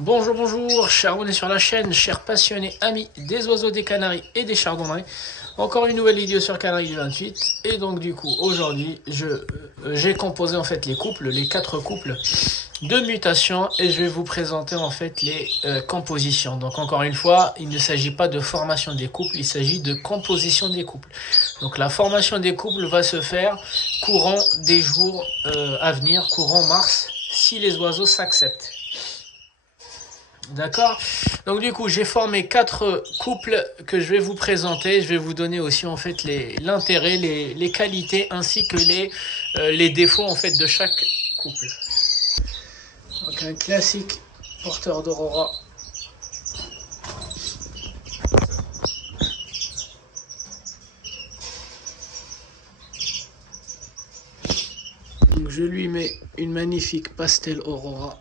Bonjour, bonjour, chers abonnés sur la chaîne, chers passionnés, amis des oiseaux, des canaris et des chardonnerets. Encore une nouvelle vidéo sur Canaries du 28. Et donc du coup, aujourd'hui, j'ai composé en fait les couples, les 4 couples de mutation. Et je vais vous présenter en fait les compositions. Donc encore une fois, il ne s'agit pas de formation des couples, il s'agit de composition des couples. Donc la formation des couples va se faire courant des jours à venir, courant mars, si les oiseaux s'acceptent. D'accord. Donc du coup, j'ai formé 4 couples que je vais vous présenter. Je vais vous donner aussi en fait l'intérêt, les qualités ainsi que les défauts en fait de chaque couple. Donc un classique porteur d'aurora. Donc je lui mets une magnifique pastel aurora.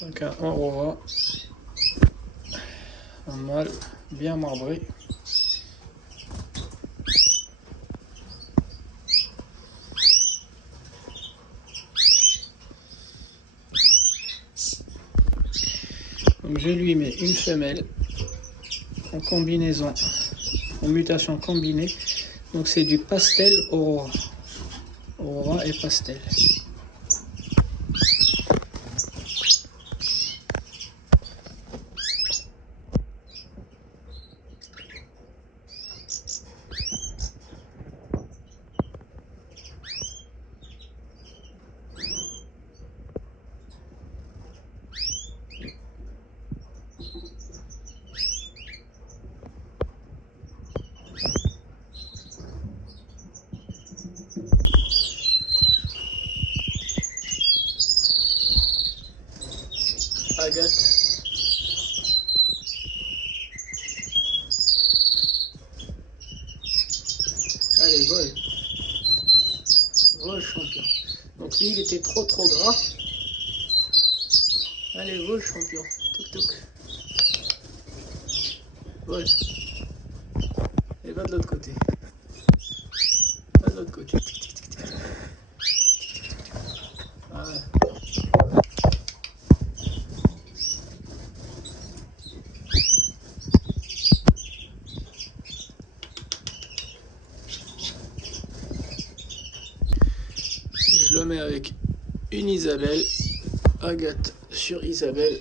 Donc un aurora, un mâle bien marbré. Donc je lui mets une femelle en combinaison, en mutation combinée. Donc c'est du pastel aurora. Aurora et pastel. Agathe. Allez, vole. Vole, champion. Donc lui, il était trop gras. Allez, vole, champion. Touk touk. Vole. Et va de l'autre côté. Va de l'autre côté. Voilà. Je le mets avec une Isabelle, Agathe sur Isabelle.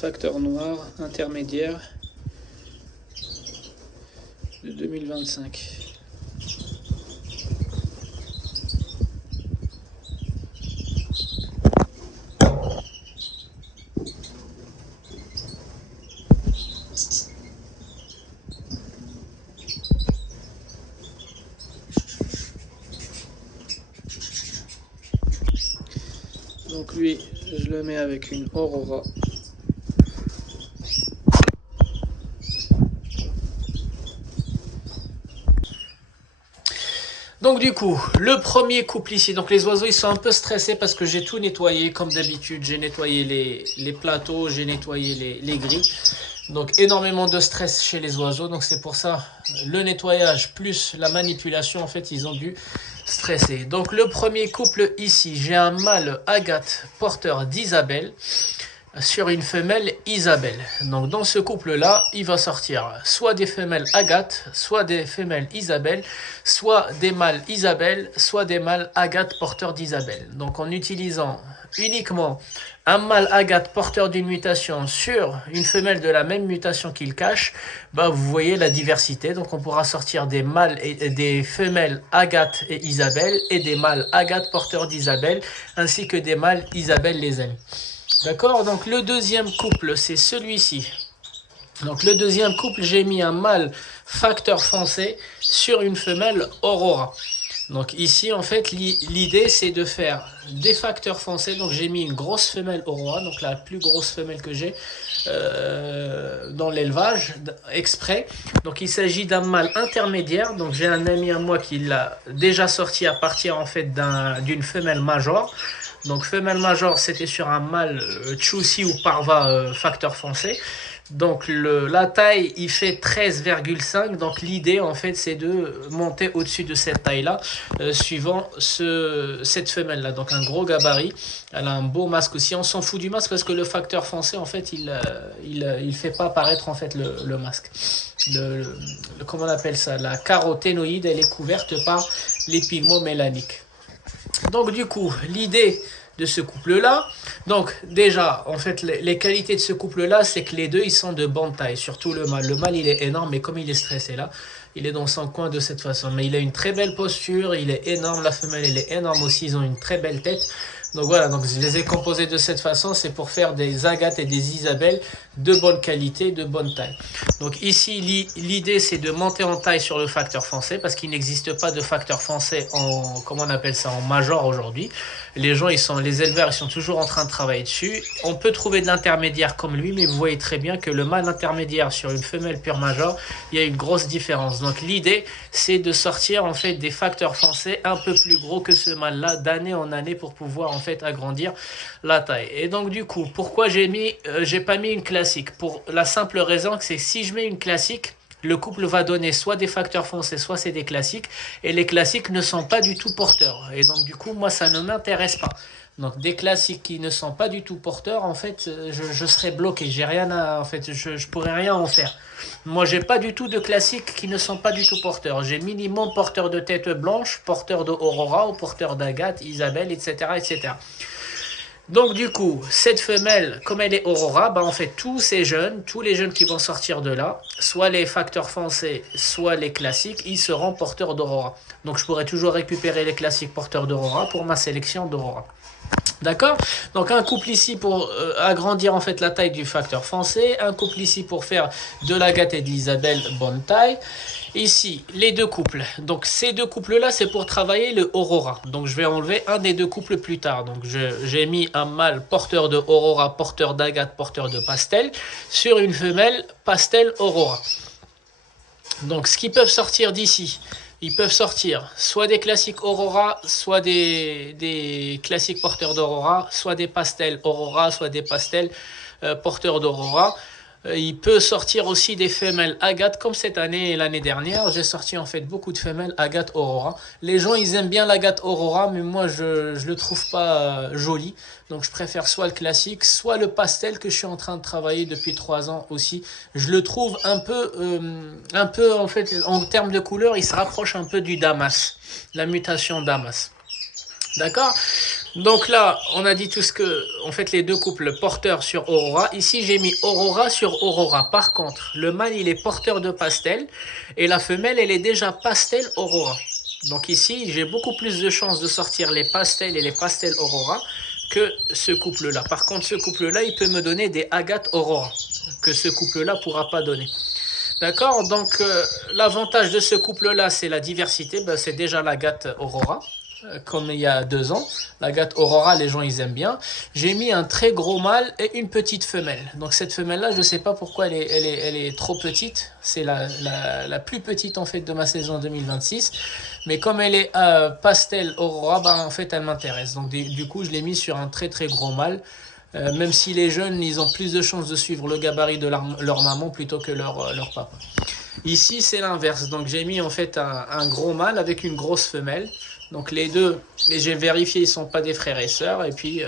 Facteur noir intermédiaire de 2025. Donc lui, je le mets avec une aurora. Donc du coup, le premier couple ici, donc les oiseaux ils sont un peu stressés parce que j'ai tout nettoyé comme d'habitude, j'ai nettoyé les plateaux, j'ai nettoyé les grilles. Donc énormément de stress chez les oiseaux, donc c'est pour ça le nettoyage plus la manipulation, en fait ils ont dû stresser. Donc le premier couple ici, j'ai un mâle Agathe porteur d'Isabelle sur une femelle Isabelle. Donc dans ce couple-là, il va sortir soit des femelles Agathe, soit des femelles Isabelle, soit des mâles Isabelle, soit des mâles Agathe porteurs d'Isabelle. Donc en utilisant uniquement un mâle Agathe porteur d'une mutation sur une femelle de la même mutation qu'il cache, bah vous voyez la diversité. Donc on pourra sortir des mâles et des femelles Agathe et Isabelle et des mâles Agathe porteurs d'Isabelle ainsi que des mâles Isabelle les amis. D'accord, donc le deuxième couple, c'est celui-ci. Donc le deuxième couple, j'ai mis un mâle facteur foncé sur une femelle Aurora. Donc ici, en fait, l'idée, c'est de faire des facteurs foncés. Donc j'ai mis une grosse femelle Aurora, donc la plus grosse femelle que j'ai dans l'élevage, exprès. Donc il s'agit d'un mâle intermédiaire. Donc j'ai un ami à moi qui l'a déjà sorti à partir, en fait, d'une femelle major. Donc femelle major, c'était sur un mâle Chussi ou Parva facteur foncé. Donc la taille, il fait 13,5. Donc l'idée, en fait, c'est de monter au-dessus de cette taille-là, suivant cette femelle-là. Donc un gros gabarit. Elle a un beau masque aussi. On s'en fout du masque parce que le facteur foncé, en fait, il fait pas apparaître, en fait, le masque. Comment on appelle ça? La caroténoïde, elle est couverte par les pigments mélaniques. Donc du coup, l'idée de ce couple-là, donc déjà, en fait, les qualités de ce couple-là, c'est que les deux, ils sont de bonne taille, surtout le mâle. Le mâle, il est énorme, mais comme il est stressé là, il est dans son coin de cette façon. Mais il a une très belle posture, il est énorme, la femelle, elle est énorme aussi, ils ont une très belle tête. Donc voilà, donc je les ai composés de cette façon, c'est pour faire des Agates et des Isabelles de bonne qualité, de bonne taille. Donc ici, l'idée c'est de monter en taille sur le facteur foncé, parce qu'il n'existe pas de facteur foncé en, comment on appelle ça, en major aujourd'hui. Les éleveurs, ils sont toujours en train de travailler dessus. On peut trouver de l'intermédiaire comme lui, mais vous voyez très bien que le mâle intermédiaire sur une femelle pure major, il y a une grosse différence. Donc l'idée, c'est de sortir en fait des facteurs foncés un peu plus gros que ce mâle-là, d'année en année, pour pouvoir en fait agrandir la taille. Et donc du coup, pourquoi j'ai pas mis une classique? Pour la simple raison que c'est si je mets une classique, le couple va donner soit des facteurs foncés, soit c'est des classiques, et les classiques ne sont pas du tout porteurs. Et donc du coup, moi, ça ne m'intéresse pas. Donc des classiques qui ne sont pas du tout porteurs, en fait, je serais bloqué. J'ai rien en fait, je pourrais rien en faire. Moi, j'ai pas du tout de classiques qui ne sont pas du tout porteurs. J'ai minimum porteur de tête blanche, porteur de Aurora, ou porteur d'Agathe, Isabelle, etc., etc. Donc du coup, cette femelle, comme elle est Aurora, bah en fait tous les jeunes qui vont sortir de là, soit les facteurs foncés, soit les classiques, ils seront porteurs d'Aurora. Donc je pourrais toujours récupérer les classiques porteurs d'Aurora pour ma sélection d'Aurora. D'accord? Donc un couple ici pour agrandir en fait la taille du facteur foncé, un couple ici pour faire de l'Agathe et de l'Isabelle bonne taille. Ici, les deux couples. Donc ces deux couples-là, c'est pour travailler le Aurora. Donc je vais enlever un des deux couples plus tard. Donc j'ai mis un mâle porteur de Aurora, porteur d'Agathe, porteur de Pastel, sur une femelle Pastel Aurora. Donc ce qui peuvent sortir d'ici, ils peuvent sortir soit des classiques Aurora, soit des classiques porteurs d'Aurora, soit des pastels Aurora, soit des pastels porteurs d'Aurora. Il peut sortir aussi des femelles Agathe, comme cette année et l'année dernière. J'ai sorti en fait beaucoup de femelles Agathe Aurora. Les gens, ils aiment bien l'Agathe Aurora, mais moi, je le trouve pas joli. Donc, je préfère soit le classique, soit le pastel que je suis en train de travailler depuis 3 ans aussi. Je le trouve un peu en fait, en termes de couleur, il se rapproche un peu du Damas, la mutation Damas. D'accord? Donc là, on a dit tout ce que, en fait, les deux couples porteurs sur Aurora. Ici, j'ai mis Aurora sur Aurora. Par contre, le mâle, il est porteur de pastel et la femelle, elle est déjà pastel Aurora. Donc ici, j'ai beaucoup plus de chances de sortir les pastels et les pastels Aurora que ce couple-là. Par contre, ce couple-là, il peut me donner des Agathe Aurora que ce couple-là pourra pas donner. D'accord? Donc, l'avantage de ce couple-là, c'est la diversité. Ben, c'est déjà l'Agathe Aurora, comme il y a 2 ans. L'Agathe Aurora, les gens, ils aiment bien. J'ai mis un très gros mâle et une petite femelle. Donc, cette femelle-là, je ne sais pas pourquoi elle est trop petite. C'est la plus petite, en fait, de ma saison 2026. Mais comme elle est pastel Aurora, ben, en fait, elle m'intéresse. Donc, du coup, je l'ai mis sur un très, très gros mâle. Même si les jeunes, ils ont plus de chances de suivre le gabarit de leur maman plutôt que leur papa. Ici, c'est l'inverse. Donc, j'ai mis en fait un gros mâle avec une grosse femelle. Donc, les deux, et j'ai vérifié, ils ne sont pas des frères et sœurs. Et puis,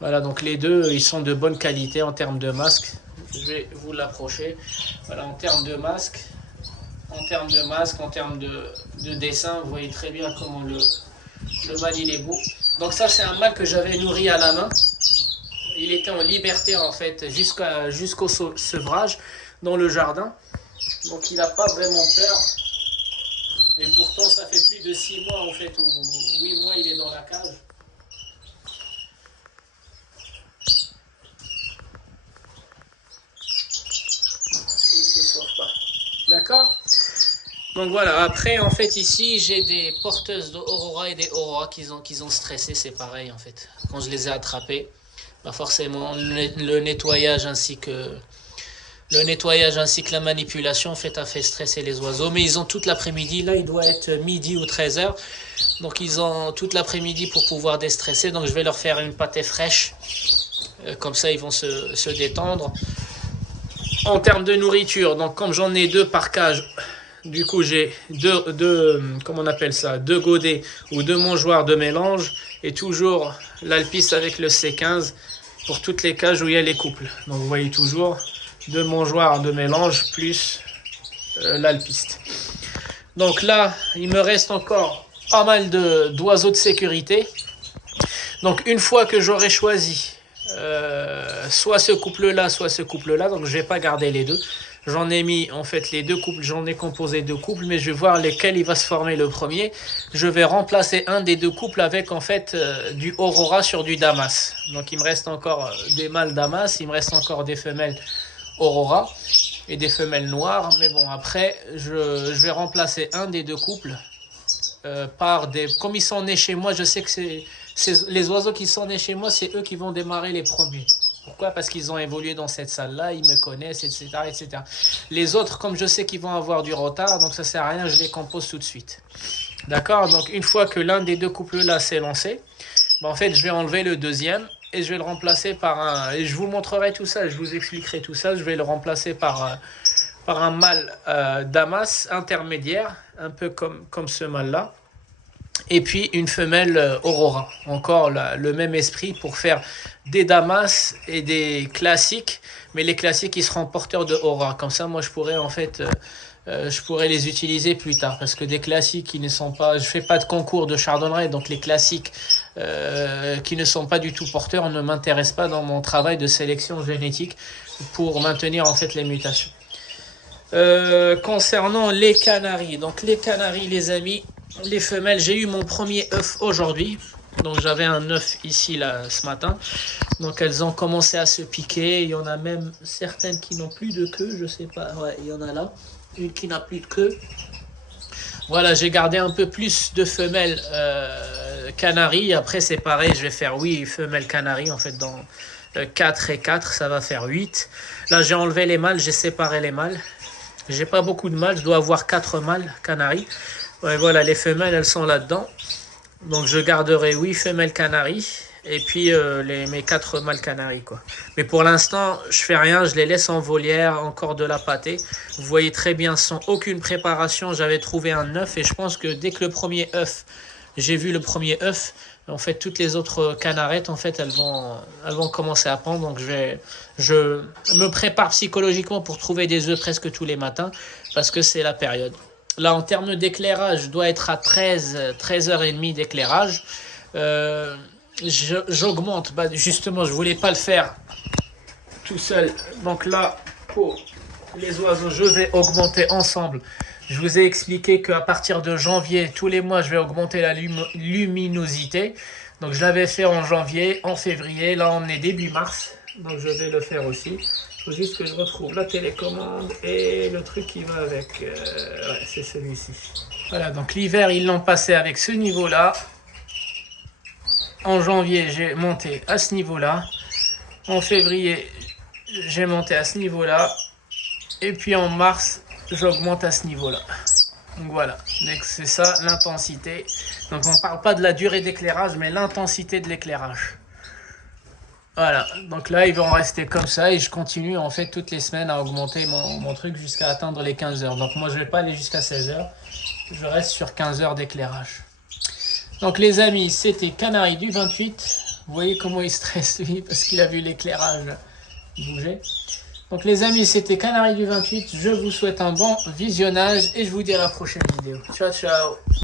Voilà, donc les deux, ils sont de bonne qualité en termes de masque. Je vais vous l'approcher. Voilà, en termes de masque, en termes de dessin, vous voyez très bien comment le mâle il est beau. Donc ça, c'est un mâle que j'avais nourri à la main. Il était en liberté en fait jusqu'au sevrage dans le jardin. Donc il n'a pas vraiment peur. Et pourtant, ça fait plus de 6 mois en fait, ou 8 mois, il est dans la cage. Il se sauve pas. D'accord? Donc voilà, après en fait ici j'ai des porteuses d'Aurora et des Aurora qui ont stressé, c'est pareil en fait. Quand je les ai attrapées, bah forcément le nettoyage ainsi que la manipulation en fait a fait stresser les oiseaux. Mais ils ont toute l'après-midi, là il doit être midi ou 13h. Donc ils ont toute l'après-midi pour pouvoir déstresser. Donc je vais leur faire une pâtée fraîche. Comme ça ils vont se détendre. En termes de nourriture, donc comme j'en ai 2 par cage, du coup j'ai comment on appelle ça, 2 godets ou 2 mangeoires de mélange et toujours l'alpiste avec le C15 pour toutes les cages où il y a les couples. Donc vous voyez toujours 2 mangeoires de mélange plus l'alpiste. Donc là il me reste encore pas mal d'oiseaux de sécurité. Donc une fois que j'aurai choisi soit ce couple là, donc je vais pas garder les deux. J'en ai mis en fait les 2 couples, j'en ai composé 2 couples, mais je vais voir lesquels il va se former le premier. Je vais remplacer un des 2 couples avec en fait du Aurora sur du Damas. Donc il me reste encore des mâles Damas, il me reste encore des femelles Aurora et des femelles noires. Mais bon, après je vais remplacer un des 2 couples par des... Comme ils sont nés chez moi, je sais que les oiseaux qui sont nés chez moi, c'est eux qui vont démarrer les premiers. Pourquoi? Parce qu'ils ont évolué dans cette salle-là, ils me connaissent, etc., etc. Les autres, comme je sais qu'ils vont avoir du retard, donc ça sert à rien, je les compose tout de suite. D'accord? Donc une fois que l'un des 2 couples-là s'est lancé, ben, en fait, je vais enlever le deuxième et je vais le remplacer par un... Et je vous montrerai tout ça, je vous expliquerai tout ça. Je vais le remplacer par un mâle Damas intermédiaire, un peu comme ce mâle-là. Et puis une femelle Aurora. Encore le même esprit pour faire des Damas et des classiques. Mais les classiques, ils seront porteurs de Aurora. Comme ça, moi, je pourrais en fait... je pourrais les utiliser plus tard parce que des classiques qui ne sont pas, je fais pas de concours de chardonneret, donc les classiques qui ne sont pas du tout porteurs ne m'intéressent pas dans mon travail de sélection génétique pour maintenir en fait les mutations. Concernant les canaris, donc les canaris les amis, les femelles, j'ai eu mon premier œuf aujourd'hui. Donc j'avais un œuf ici là ce matin. Donc elles ont commencé à se piquer. Il y en a même certaines qui n'ont plus de queue, je sais pas. Ouais, il y en a là. Une qui n'a plus de queue. Voilà, j'ai gardé un peu plus de femelles canaries. Après c'est pareil, je vais faire 8 femelles canaries en fait dans 4 et 4, ça va faire 8. Là j'ai enlevé les mâles, j'ai séparé les mâles. J'ai pas beaucoup de mâles, je dois avoir 4 mâles canaries. Ouais, voilà, les femelles elles sont là-dedans. Donc je garderai 8 femelles canaries et puis mes 4 mâles canaries quoi. Mais pour l'instant je fais rien, je les laisse en volière, encore de la pâtée. Vous voyez très bien, sans aucune préparation, j'avais trouvé un œuf et je pense que dès que le premier œuf, j'ai vu le premier œuf, en fait toutes les autres canarettes en fait elles vont commencer à pondre. Donc je me prépare psychologiquement pour trouver des œufs presque tous les matins parce que c'est la période. Là, en termes d'éclairage, je dois être à 13h30 d'éclairage. J'augmente. Bah, justement, je voulais pas le faire tout seul. Donc là, pour les oiseaux, je vais augmenter ensemble. Je vous ai expliqué qu'à partir de janvier, tous les mois, je vais augmenter la luminosité. Donc, je l'avais fait en janvier, en février. Là, on est début mars. Donc, je vais le faire aussi. Il faut juste que je retrouve la télécommande et le truc qui va avec. Ouais, c'est celui-ci. Voilà, donc l'hiver, ils l'ont passé avec ce niveau-là. En janvier, j'ai monté à ce niveau-là. En février, j'ai monté à ce niveau-là. Et puis en mars, j'augmente à ce niveau-là. Donc voilà, c'est ça l'intensité. Donc on ne parle pas de la durée d'éclairage, mais l'intensité de l'éclairage. Voilà, donc là ils vont rester comme ça et je continue en fait toutes les semaines à augmenter mon truc jusqu'à atteindre les 15 heures. Donc moi je vais pas aller jusqu'à 16 heures, je reste sur 15 heures d'éclairage. Donc les amis, c'était Canaries du 28. Vous voyez comment il stresse lui parce qu'il a vu l'éclairage bouger. Donc les amis, c'était Canari du 28. Je vous souhaite un bon visionnage et je vous dis à la prochaine vidéo. Ciao, ciao.